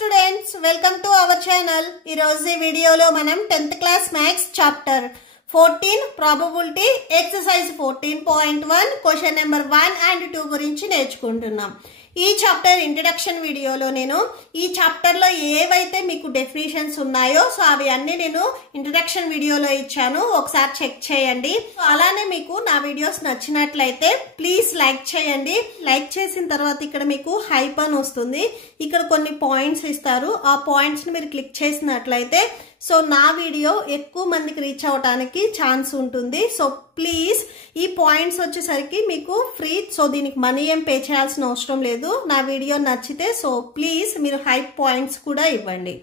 students, welcome to our channel. ఈ రోజు వీడియోలో మనం 10th class maths chapter 14 probability exercise 14.1 question number 1 and 2 గురించి నేర్చుకుంటున్నాం. ఈ చాప్టర్ ఇంట్రడక్షన్ వీడియోలో నేను ఈ చాప్టర్ లో ఏవైతే మీకు డెఫినిషన్స్ ఉన్నాయో సో అవి అన్ని నేను ఇంట్రడక్షన్ వీడియోలో ఇచ్చాను, ఒకసారి చెక్ చేయండి. అలానే మీకు నా వీడియోస్ నచ్చినట్లయితే ప్లీజ్ లైక్ చేయండి. లైక్ చేసిన తర్వాత ఇక్కడ మీకు హైప్ అని వస్తుంది, ఇక్కడ కొన్ని పాయింట్స్ ఇస్తారు. ఆ పాయింట్స్ ని మీరు క్లిక్ చేసినట్లయితే సో నా వీడియో ఎక్కువ మందికి రీచ్ అవడానికి ఛాన్స్ ఉంటుంది. సో ప్లీజ్ ఈ పాయింట్స్ వచ్చేసరికి మీకు ఫ్రీ, సో దీనికి మనీ ఏం పే చేయాల్సిన అవసరం లేదు. నా వీడియో నచ్చితే సో ప్లీజ్ మీరు హైప్ పాయింట్స్ కూడా ఇవ్వండి.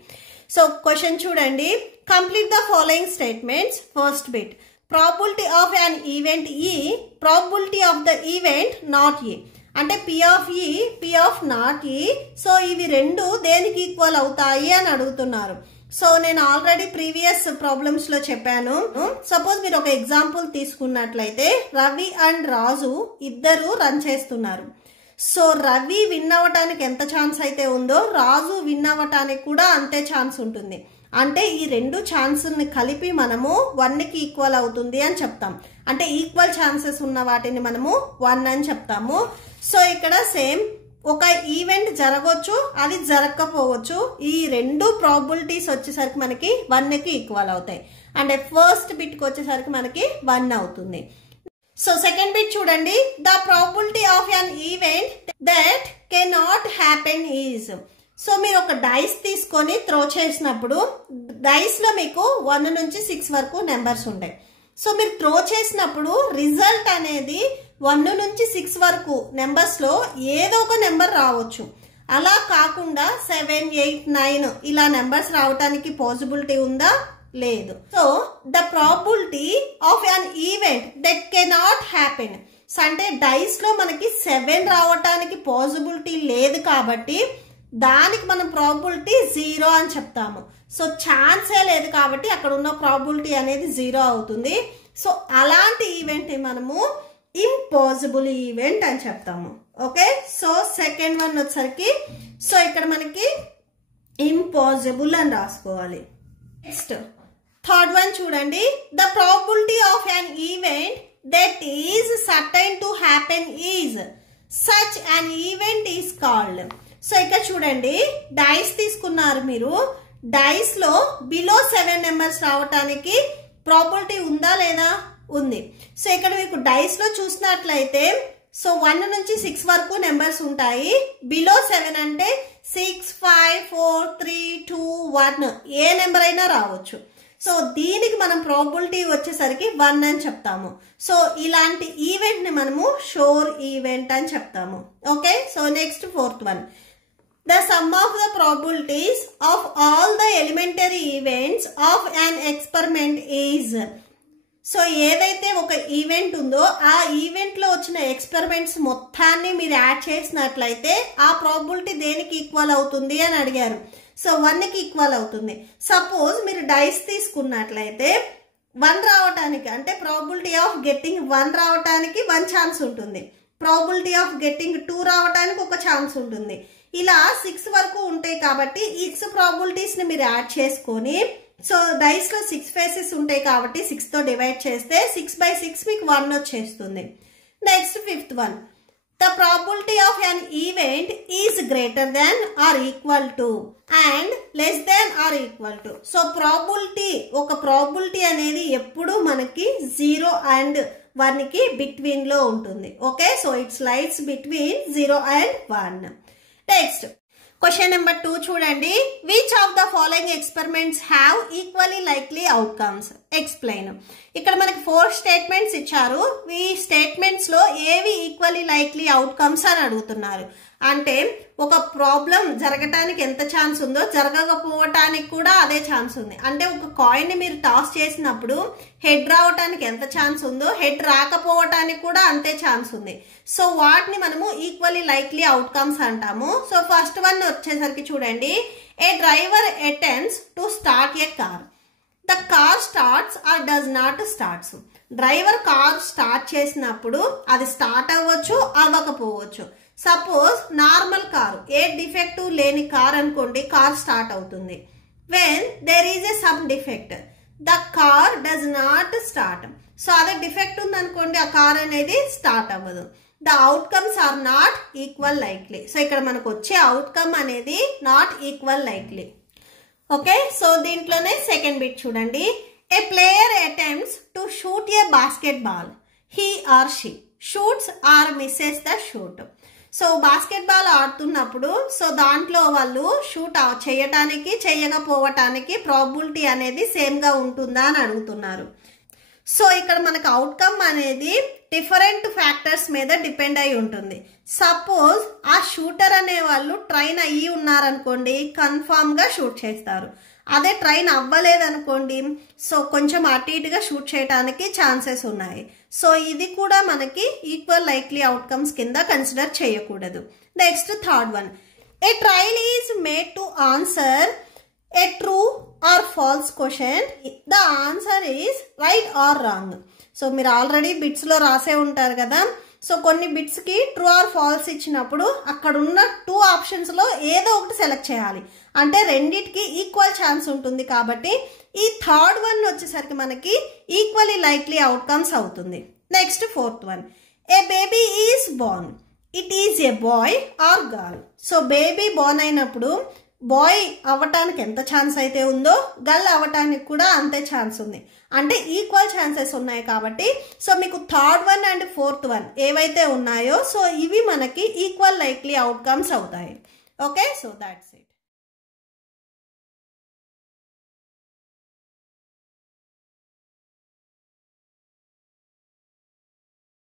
సో క్వశ్చన్ చూడండి, complete the following statements. First bit, probability of an event E, probability of the event not E. అంటే P of E, P of not E. So ఇవి రెండు దేనికి equal అవుతాయి అని అడుగుతున్నారు. సో నేను ఆల్రెడీ ప్రీవియస్ ప్రాబ్లమ్స్ లో చెప్పాను. సపోజ్ మీరు ఒక ఎగ్జాంపుల్ తీసుకున్నట్లయితే రవి అండ్ రాజు ఇద్దరు రన్ చేస్తున్నారు. సో రవి విన్ అవ్వటానికి ఎంత ఛాన్స్ అయితే ఉందో రాజు విన్ అవ్వటానికి కూడా అంతే ఛాన్స్ ఉంటుంది. అంటే ఈ రెండు ఛాన్స్ని కలిపి మనము 1కి ఈక్వల్ అవుతుంది అని చెప్తాం. అంటే ఈక్వల్ ఛాన్సెస్ ఉన్న వాటిని మనము 1 అని చెప్తాము. సో ఇక్కడ సేమ్ ఒక ఈవెంట్ జరగవచ్చు, అది జరగకపోవచ్చు. ఈ రెండు ప్రాబిలిటీస్ వచ్చేసరికి మనకి 1కి ఈక్వల్ అవుతాయి. అంటే ఫస్ట్ బిట్కి వచ్చేసరికి మనకి 1 అవుతుంది. సో సెకండ్ బిట్ చూడండి, the probability of an event that cannot happen is. So మీరు ఒక డైస్ తీసుకొని త్రో చేసినప్పుడు డైస్ లో మీకు 1 నుంచి 6 వరకు నెంబర్స్ ఉంటాయి. సో మీరు త్రో చేసినప్పుడు రిజల్ట్ అనేది 1 నుంచి 6 వరకు నెంబర్స్ లో ఏదో ఒక నెంబర్ రావచ్చు. అలా కాకుండా 7, 8, 9 ఇలా నెంబర్స్ రావడానికి పాసిబిలిటీ ఉందా? లేదు. So the probability of an event that cannot happen. అంటే డైస్ లో మనకి 7 రావటానికి పాసిబిలిటీ లేదు కాబట్టి దానికి మనం ప్రాబిలిటీ 0 అని చెప్తాము. సో ఛాన్సే లేదు కాబట్టి అక్కడ ఉన్న ప్రాబిలిటీ అనేది 0 అవుతుంది. సో అలాంటి ఈవెంట్ మనము ఇంపాసిబుల్ ఈవెంట్ అని చెప్తాము. ఓకే, సో సెకండ్ వన్ వచ్చేసరికి సో ఇక్కడ మనకి ఇంపాసిబుల్ అని రాసుకోవాలి. నెక్స్ట్ థర్డ్ వన్ చూడండి, the probability of an event that is certain to happen is such an event is called. So ఇక్కడ చూడండి, డైస్ తీసుకున్నారు మీరు, డైస్ లో బిలో 7 నెంబర్స్ రావటానికి ప్రాబిలిటీ ఉందా లేదా? ఉంది. సో ఇక్కడ మీకు డైస్ లో చూసినట్లయితే సో 1 నుంచి 6 వరకు నెంబర్స్ ఉంటాయి. బిలో 7 అంటే 6, 5, 4, 3, 2, 1 ఏ నెంబర్ అయినా రావచ్చు. సో దీనికి మనం ప్రాబిలిటీ వచ్చేసరికి 1 అని చెప్తాము. సో ఇలాంటి ఈవెంట్ ని మనము షోర్ ఈవెంట్ అని చెప్తాము. Okay, so next fourth one, the sum of the probabilities of all the elementary events of an experiment is. So ఏదైతే ఒక ఈవెంట్ ఉందో ఆ ఈవెంట్ లో వచ్చిన ఎక్స్పెరిమెంట్స్ మొత్తాన్ని మీరు యాడ్ చేసినట్లయితే ఆ ప్రాబిలిటీ దేనికి ఈక్వల్ అవుతుంది అని అడిగారు. సో 1కి ఈక్వల్ అవుతుంది. సపోజ్ మీరు డైస్ తీసుకున్నట్లయితే 1 రావటానికి అంటే ప్రాబిలిటీ ఆఫ్ గెట్టింగ్ 1 రావటానికి 1 ఛాన్స్ ఉంటుంది, ప్రాబిలిటీ ఆఫ్ గెట్టింగ్ 2 రావటానికి ఒక ఛాన్స్ ఉంటుంది. ఇలా 6 వరకు ఉంటాయి కాబట్టి ఈ 6 ప్రాబిలిటీస్ ని మీరు యాడ్ చేసుకొని సో డైస్ లో 6 ఫేసెస్ ఉంటాయి కాబట్టి 6 తో డివైడ్ చేస్తే 6/6 మీకు 1 వచ్చేస్తుంది. Next fifth one, the probability of an event is greater than or equal to and less than or equal to. So probability, ఒక ప్రాబిలిటీ అనేది ఎప్పుడు మనకి 0 and 1కి బిట్వీన్ లో ఉంటుంది. Okay, so it's lights between 0 and 1. Next question number 2 చూడండి, which of the following experiments have equally likely outcomes explain. ఇక్కడ మనకి 4 స్టేట్మెంట్స్ ఇచ్చారు. ఈ స్టేట్మెంట్స్ లో ఏవి ఈక్వల్లీ లైక్లీ అవుట్కమ్స్ అని అడుగుతున్నారు. అంటే ఒక ప్రాబ్లం జరగటానికి ఎంత ఛాన్స్ ఉందో జరగకపోవటానికి కూడా అదే ఛాన్స్ ఉంది. అంటే ఒక కాయిన్ ని మీరు టాస్ చేసినప్పుడు హెడ్ రావటానికి ఎంత ఛాన్స్ ఉందో హెడ్ రాకపోవటానికి కూడా అంతే ఛాన్స్ ఉంది. సో వాటిని మనము ఈక్వల్లీ లైక్లీ అవుట్కమ్స్ అంటాము. సో ఫస్ట్ వన్ వచ్చేసరికి చూడండి, a driver attempts to start a car, the car starts or does not starts. Driver car start చేసినప్పుడు అది స్టార్ట్ అవ్వచ్చు, అవ్వకపోవచ్చు. Suppose normal car, a defective లేని కార్ అనుకోండి, కార్ స్టార్ట్ అవుతుంది. When there is a some defect, the car does not start. So అదే defect ఉంది అనుకోండి, ఆ కార్ అనేది స్టార్ట్ అవ్వదు. The outcomes are not equal likely. So ఇక్కడ మనకు వచ్చే అవుట్కమ్ అనేది not equal likely. Okay, so దీంట్లోనే సెకండ్ బిట్ చూడండి. A player attempts to shoot a basketball, he or she shoots or misses the shoot. So basketball ఆడుతున్నప్పుడు so దాంట్లో వాళ్ళు shoot చేయటానికి చేయకపోవటానికి ప్రాబిలిటీ అనేది సేమ్గా ఉంటుందా అని అడుగుతున్నారు. సో ఇక్కడ మనకు అవుట్కమ్ అనేది డిఫరెంట్ ఫ్యాక్టర్స్ మీద డిపెండ్ అయి ఉంటుంది. సపోజ్ ఆ షూటర్ అనే వాళ్ళు ట్రైన్ అయ్యి ఉన్నారనుకోండి, కన్ఫామ్గా షూట్ చేస్తారు. అదే ట్రైన్ అవ్వలేదనుకోండి, సో కొంచెం అటు ఇటుగా షూట్ చేయడానికి ఛాన్సెస్ ఉన్నాయి. సో ఇది కూడా మనకి ఈక్వల్ లైక్లీ అవుట్కమ్స్ కింద కన్సిడర్ చేయకూడదు. Next third one, a trial is made to answer a true or false question, the answer is right or wrong. So మీరు ఆల్రెడీ బిట్స్లో రాసే ఉంటారు కదా. సో కొన్ని బిట్స్కి ట్రూ ఆర్ ఫాల్స్ ఇచ్చినప్పుడు అక్కడ ఉన్న 2 ఆప్షన్స్లో ఏదో ఒకటి సెలెక్ట్ చేయాలి. అంటే రెండిటికి ఈక్వల్ ఛాన్స్ ఉంటుంది కాబట్టి ఈ థర్డ్ వన్ వచ్చేసరికి మనకి ఈక్వల్లీ లైక్లీ అవుట్కమ్స్ అవుతుంది. Next fourth one, a baby is born, it is a boy or girl. So baby born అయినప్పుడు బాయ్ అవ్వటానికి ఎంత ఛాన్స్ అయితే ఉందో గర్ల్ అవ్వటానికి కూడా అంతే ఛాన్స్ ఉంది. అంటే ఈక్వల్ ఛాన్సెస్ ఉన్నాయి కాబట్టి సో మీకు third one and fourth one ఏవైతే ఉన్నాయో సో ఇవి మనకి ఈక్వల్ లైక్లీ అవుట్కమ్స్ అవుతాయి. Okay, so that's it.